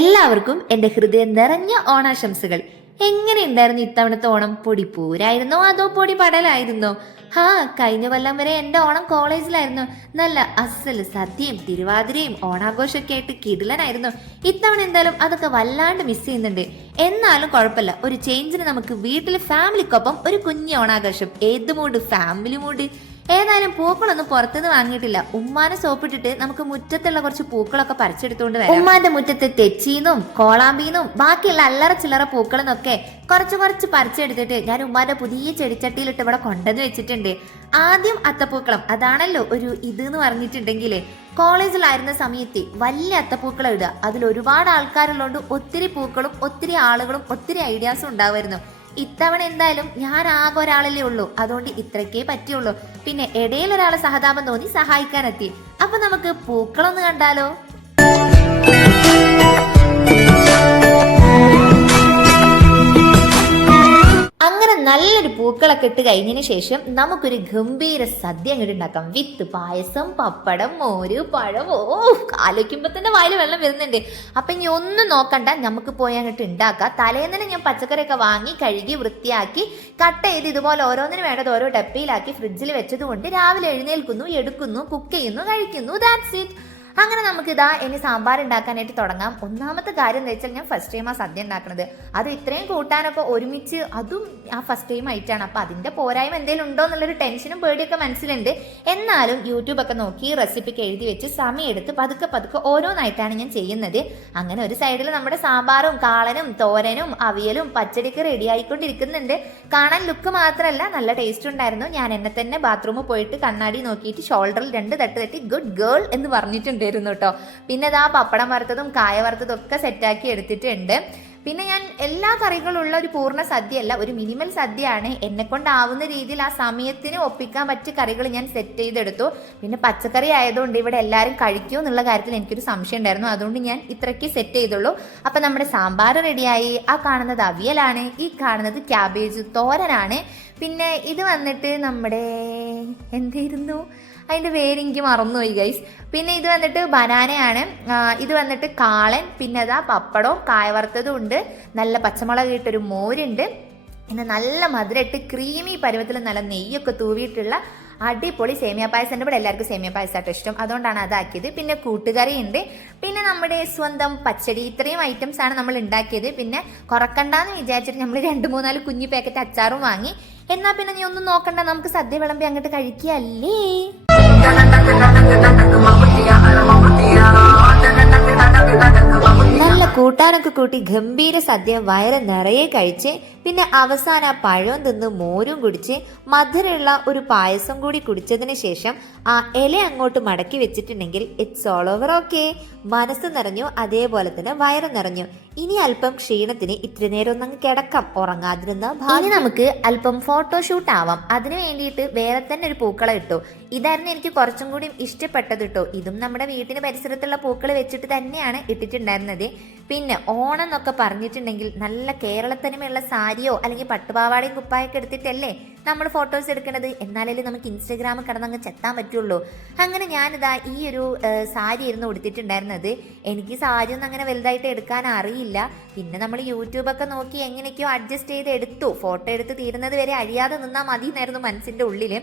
എല്ലാവർക്കും എൻ്റെ ഹൃദയം നിറഞ്ഞ ഓണാശംസകൾ. എങ്ങനെയുണ്ടായിരുന്നു ഇത്തവണത്തെ ഓണം? പൊടിപ്പൂരായിരുന്നോ അതോ പൊടി പടലായിരുന്നോ? കഴിഞ്ഞ കൊല്ലം വരെ എൻ്റെ ഓണം കോളേജിലായിരുന്നു. നല്ല അസല് സദ്യയും തിരുവാതിരയും ഓണാഘോഷമൊക്കെ ആയിട്ട് കിടിലനായിരുന്നു. ഇത്തവണ എന്തായാലും അതൊക്കെ വല്ലാണ്ട് മിസ് ചെയ്യുന്നുണ്ട്. എന്നാലും കുഴപ്പമില്ല, ഒരു ചേഞ്ചിന് നമുക്ക് വീട്ടിൽ ഫാമിലിക്കൊപ്പം ഒരു കുഞ്ഞ് ഓണാഘോഷം. ഏത് മൂഡ്? Family mood. ഏതായാലും പൂക്കളൊന്നും പുറത്തുനിന്ന് വാങ്ങിയിട്ടില്ല. ഉമ്മാനെ സോപ്പിട്ടിട്ട് നമുക്ക് മുറ്റത്തുള്ള കുറച്ച് പൂക്കളൊക്കെ പറിച്ചെടുത്തുകൊണ്ട് വരാം. ഉമ്മാന്റെ മുറ്റത്ത് തെച്ചീന്നും കോളാമ്പീന്നും ബാക്കിയുള്ള അല്ലറ ചില്ലറ പൂക്കളെന്നൊക്കെ കുറച്ച് പറിച്ചെടുത്തിട്ട് ഞാൻ ഉമ്മാന്റെ പുതിയ ചെടിച്ചട്ടിയിലിട്ട് ഇവിടെ കൊണ്ടുവന്ന് വെച്ചിട്ടുണ്ട്. ആദ്യം അത്തപ്പൂക്കളം, അതാണല്ലോ ഒരു ഇത് എന്ന് പറഞ്ഞിട്ടുണ്ടെങ്കിലേ, കോളേജിലായിരുന്ന സമയത്ത് വലിയ അത്തപ്പൂക്കളം ഇടുക. അതിൽ ഒരുപാട് ആൾക്കാരുള്ളതുകൊണ്ട് ഒത്തിരി പൂക്കളും ഒത്തിരി ആളുകളും ഒത്തിരി ഐഡിയാസും ഉണ്ടാവുമായിരുന്നു. ഇത്തവണ എന്തായാലും ഞാൻ ആകെ ഒരാളല്ലേ ഉള്ളൂ, അതുകൊണ്ട് ഇത്രയ്ക്കേ പറ്റിയുള്ളൂ. പിന്നെ ഇടയിൽ ഒരാളെ സഹതാപം തോന്നി സഹായിക്കാനെത്തി. അപ്പൊ നമുക്ക് പൂക്കളൊന്ന് കണ്ടാലോ? അങ്ങനെ നല്ലൊരു പൂക്കളൊക്കെ ഇട്ട് കഴിഞ്ഞതിന് ശേഷം നമുക്കൊരു ഗംഭീര സദ്യ അങ്ങോട്ട് ഉണ്ടാക്കാം. വിത്ത് പായസം, പപ്പടം, മോര്, പഴം. ആലോചിക്കുമ്പോ തന്നെ വായിൽ വെള്ളം വരുന്നുണ്ട്. അപ്പൊ ഇനി ഒന്നും നോക്കണ്ട, നമുക്ക് പോയി അങ്ങോട്ട് ഉണ്ടാക്കാം. തലേന്ന് ഞാൻ പച്ചക്കറിയൊക്കെ വാങ്ങി കഴുകി വൃത്തിയാക്കി കട്ട് ചെയ്ത് ഇതുപോലെ ഓരോന്നിനും വേണ്ടത് ഓരോ ഡപ്പയിലാക്കി ഫ്രിഡ്ജിൽ വെച്ചത് കൊണ്ട് രാവിലെ എഴുന്നേൽക്കുന്നു, എടുക്കുന്നു, കുക്ക് ചെയ്യുന്നു, കഴിക്കുന്നു. That's it. അങ്ങനെ നമുക്ക് ഇനി സാമ്പാർ ഉണ്ടാക്കാനായിട്ട് തുടങ്ങാം. ഒന്നാമത്തെ കാര്യം എന്ന് വെച്ചാൽ ഞാൻ ഫസ്റ്റ് ടൈം ആ സദ്യ ഉണ്ടാക്കുന്നത്. അത് ഇത്രയും കൂട്ടാനൊക്കെ ഒരുമിച്ച്, അതും ആ ഫസ്റ്റ് ടൈം ആയിട്ടാണ്. അപ്പം അതിൻ്റെ പോരായ്മ എന്തെങ്കിലും ഉണ്ടോ എന്നുള്ളൊരു ടെൻഷനും പേടിയൊക്കെ മനസ്സിലുണ്ട്. എന്നാലും യൂട്യൂബൊക്കെ നോക്കി റെസിപ്പിക്ക് എഴുതി വെച്ച് സമയമെടുത്ത് പതുക്കെ ഓരോന്നായിട്ടാണ് ഞാൻ ചെയ്യുന്നത്. അങ്ങനെ ഒരു സൈഡിൽ നമ്മുടെ സാമ്പാറും കാളനും തോരനും അവിയലും പച്ചടിക്ക് റെഡി ആയിക്കൊണ്ടിരിക്കുന്നുണ്ട്. കാണാൻ ലുക്ക് മാത്രമല്ല നല്ല ടേസ്റ്റ് ഉണ്ടായിരുന്നു. ഞാൻ എന്നെ തന്നെ ബാത്റൂമിൽ പോയിട്ട് കണ്ണാടി നോക്കിയിട്ട് ഷോൾഡറിൽ 2 തട്ട് തട്ടി ഗുഡ് ഗേൾ എന്ന് പറഞ്ഞിട്ടുണ്ട് കേട്ടോ. പിന്നെ ഇതാ പപ്പടം വറുത്തതും കായ വറുത്തതും ഒക്കെ സെറ്റാക്കി എടുത്തിട്ടുണ്ട്. പിന്നെ ഞാൻ എല്ലാ കറികളുള്ള ഒരു പൂർണ്ണ സദ്യയല്ല, ഒരു മിനിമൽ സദ്യയാണ്. എന്നെ കൊണ്ടാവുന്ന രീതിയിൽ ആ സമയത്തിന് ഒപ്പിക്കാൻ പറ്റിയ കറികൾ ഞാൻ സെറ്റ് ചെയ്തെടുത്തു. പിന്നെ പച്ചക്കറി ആയതുകൊണ്ട് ഇവിടെ എല്ലാവരും കഴിക്കുമോ എന്നുള്ള കാര്യത്തിൽ എനിക്കൊരു സംശയം ഉണ്ടായിരുന്നു. അതുകൊണ്ട് ഞാൻ ഇത്രയ്ക്ക് സെറ്റ് ചെയ്തുള്ളൂ. അപ്പം നമ്മുടെ സാമ്പാർ റെഡിയായി. ആ കാണുന്നത് അവിയലാണ്, ഈ കാണുന്നത് ക്യാബേജ് തോരനാണ്. പിന്നെ ഇത് വന്നിട്ട് നമ്മുടെ എന്തായിരുന്നു അതിൻ്റെ പേരെനിക്ക് മറന്നുപോയി ഗൈസ്. പിന്നെ ഇത് വന്നിട്ട് ബനാനയാണ്. ഇത് വന്നിട്ട് കാളൻ. പിന്നെ അതാ പപ്പടവും കായ വറുത്തതും ഉണ്ട്. നല്ല പച്ചമുളക് ഇട്ടൊരു മോരുണ്ട്. പിന്നെ നല്ല മധുരമായിട്ട് ക്രീമി പരുവത്തിൽ നല്ല നെയ്യൊക്കെ തൂവിയിട്ടുള്ള അടിപൊളി സേമിയ പായസം ഉണ്ട്. ഇവിടെ എല്ലാവർക്കും സേമിയ പായസമായിട്ട് ഇഷ്ടം, അതുകൊണ്ടാണ് അതാക്കിയത്. പിന്നെ കൂട്ടുകറി ഉണ്ട്. പിന്നെ നമ്മുടെ സ്വന്തം പച്ചടി. ഇത്രയും ഐറ്റംസ് ആണ് നമ്മൾ ഉണ്ടാക്കിയത്. പിന്നെ കുറക്കണ്ടെന്ന് വിചാരിച്ചിട്ട് നമ്മൾ 2-3-4 കുഞ്ഞു പാക്കറ്റ് അച്ചാറും വാങ്ങി. എന്നാ പിന്നെ നീ ഒന്നും നോക്കണ്ട, നമുക്ക് സദ്യ വിളമ്പി അങ്ങോട്ട് കഴിക്കല്ലേ. നല്ല കൂട്ടാനൊക്കെ കൂട്ടി ഗംഭീര സദ്യ വയറ് നിറയെ കഴിച്ച് പിന്നെ അവസാനം ആ പഴവും തിന്ന് മോരും കുടിച്ച് മധുരമുള്ള ഒരു പായസം കൂടി കുടിച്ചതിന് ശേഷം ആ ഇല അങ്ങോട്ട് മടക്കി വെച്ചിട്ടുണ്ടെങ്കിൽ ഇറ്റ്സ് ഓൾ ഓവർ ഓക്കെ. മനസ്സ് നിറഞ്ഞു, അതേപോലെ തന്നെ വയറ് നിറഞ്ഞു. ഇനി അല്പം ക്ഷീണത്തിന് ഇത്തിരി നേരം ഒന്നങ്ങ് കിടക്കാം, ഉറങ്ങാതിരുന്ന ഭാവി നമുക്ക് അല്പം ഫോട്ടോഷൂട്ട് ആവാം. അതിന് വേണ്ടിയിട്ട് വേറെ തന്നെ ഒരു പൂക്കളം ഇട്ടു. ഇതായിരുന്നു എനിക്ക് കുറച്ചും കൂടി ഇഷ്ടപ്പെട്ടത് കേട്ടോ. ഇതും നമ്മുടെ വീട്ടിന് പരിസരത്തുള്ള പൂക്കൾ വെച്ചിട്ട് തന്നെയാണ് ഇട്ടിട്ടുണ്ടായിരുന്നത്. പിന്നെ ഓണം എന്നൊക്കെ പറഞ്ഞിട്ടുണ്ടെങ്കിൽ നല്ല കേരളത്തനിമയുള്ള സാരിയോ അല്ലെങ്കിൽ പട്ടുപാവാടയും കുപ്പായൊക്കെ എടുത്തിട്ടല്ലേ നമ്മൾ ഫോട്ടോസ് എടുക്കുന്നത്. എന്നാലല്ലേ നമുക്ക് ഇൻസ്റ്റഗ്രാമിൽ കിടന്നങ്ങ് ചെത്താൻ പറ്റുള്ളൂ. അങ്ങനെ ഞാനിതാ ഈ ഒരു സാരി ആയിരുന്നു ഉടുത്തിട്ടുണ്ടായിരുന്നത്. എനിക്ക് സാരി ഒന്നും അങ്ങനെ വലുതായിട്ട് എടുക്കാൻ അറിയില്ല. പിന്നെ നമ്മൾ യൂട്യൂബൊക്കെ നോക്കി എങ്ങനെയൊക്കെയോ അഡ്ജസ്റ്റ് ചെയ്ത് എടുത്തു. ഫോട്ടോ എടുത്ത് തീരുന്നത് വരെ അഴിയാതെ നിന്നാൽ മതി എന്നായിരുന്നു മനസ്സിൻ്റെ ഉള്ളിൽ.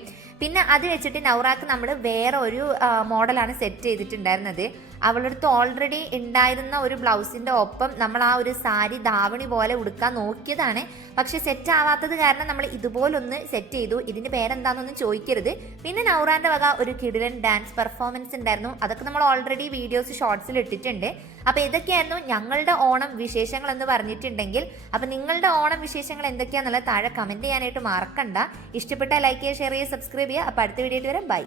പിന്നെ അത് വെച്ചിട്ട് നൗറാക്ക് നമ്മൾ വേറെ ഒരു മോഡലാണ് സെറ്റ് ചെയ്തിട്ടുണ്ടായിരുന്നത്. അവളുടെ അടുത്ത് ഓൾറെഡി ഉണ്ടായിരുന്ന ഒരു ബ്ലൗസിൻ്റെ ഒപ്പം നമ്മൾ ആ ഒരു സാരി ധാവണി പോലെ ഉടുക്കാൻ നോക്കിയതാണ്. പക്ഷെ സെറ്റ് ആവാത്തത് കാരണം നമ്മൾ ഇതുപോലൊന്ന് സെറ്റ് ചെയ്തു. ഇതിൻ്റെ പേരെന്താണെന്നൊന്നും ചോദിക്കരുത്. പിന്നെ നൗറാൻ്റെ വക ഒരു കിടിലൻ ഡാൻസ് പെർഫോമൻസ് ഉണ്ടായിരുന്നു. അതൊക്കെ നമ്മൾ ഓൾറെഡി വീഡിയോസ് ഷോർട്സിൽ ഇട്ടിട്ടുണ്ട്. അപ്പോൾ ഇതൊക്കെയായിരുന്നു ഞങ്ങളുടെ ഓണം വിശേഷങ്ങൾ എന്ന് പറഞ്ഞിട്ടുണ്ടെങ്കിൽ. അപ്പോൾ നിങ്ങളുടെ ഓണം വിശേഷങ്ങൾ എന്തൊക്കെയാണെന്നുള്ളത് താഴെ കമൻറ്റ് ചെയ്യാനായിട്ട് മറക്കണ്ട. ഇഷ്ടപ്പെട്ട ലൈക്ക് ചെയ്യുക, ഷെയർ ചെയ്യുക, സബ്സ്ക്രൈബ് ചെയ്യുക. അപ്പോൾ അടുത്ത വീഡിയോയിൽ വരാം. ബൈ.